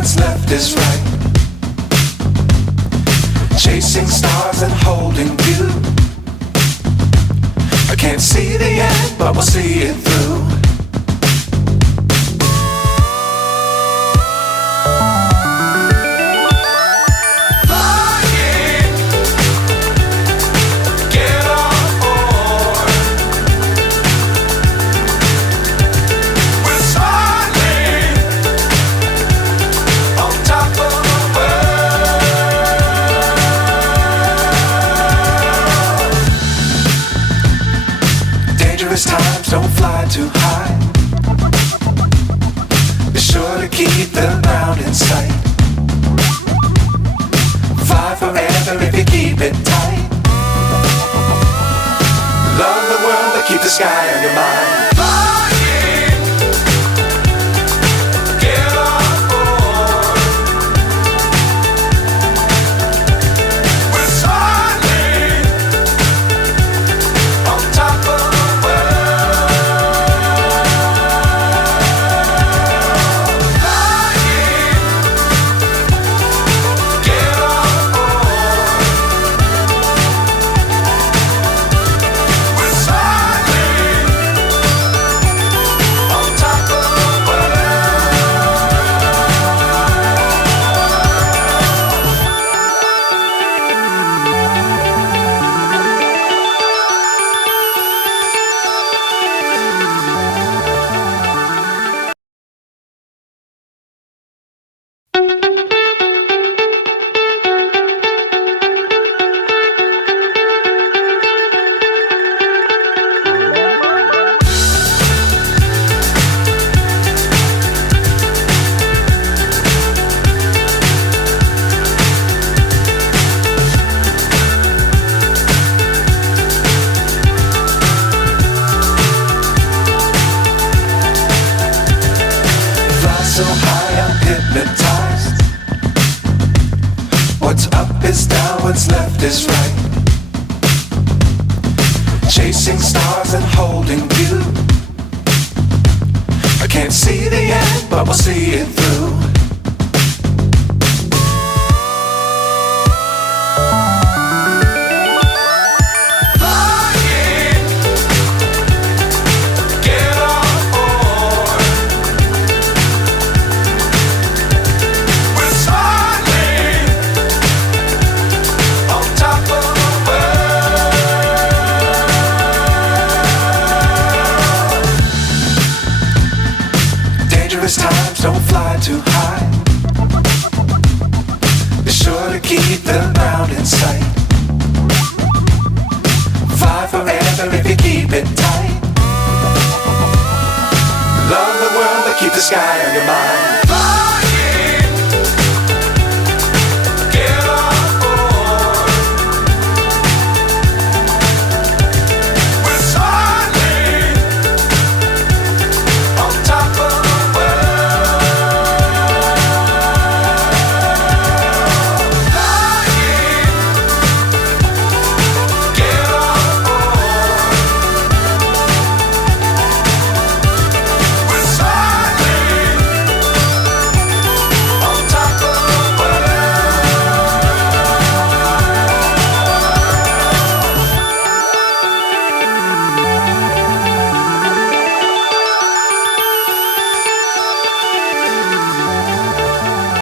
what's left is right. Chasing stars and holding you. I can't see the end, but we'll see it through. Times don't fly too high. Be sure to keep the ground in sight. Fly forever if you keep it tight. Love the world but keep the sky on your mind. So high I'm hypnotized. What's up is down, what's left is right. Chasing stars and holding you. I can't see the end, but we'll see it through. Times don't fly too high. Be sure to keep the ground in sight. Fly forever if you keep it tight. Love the world but keep the sky on your mind.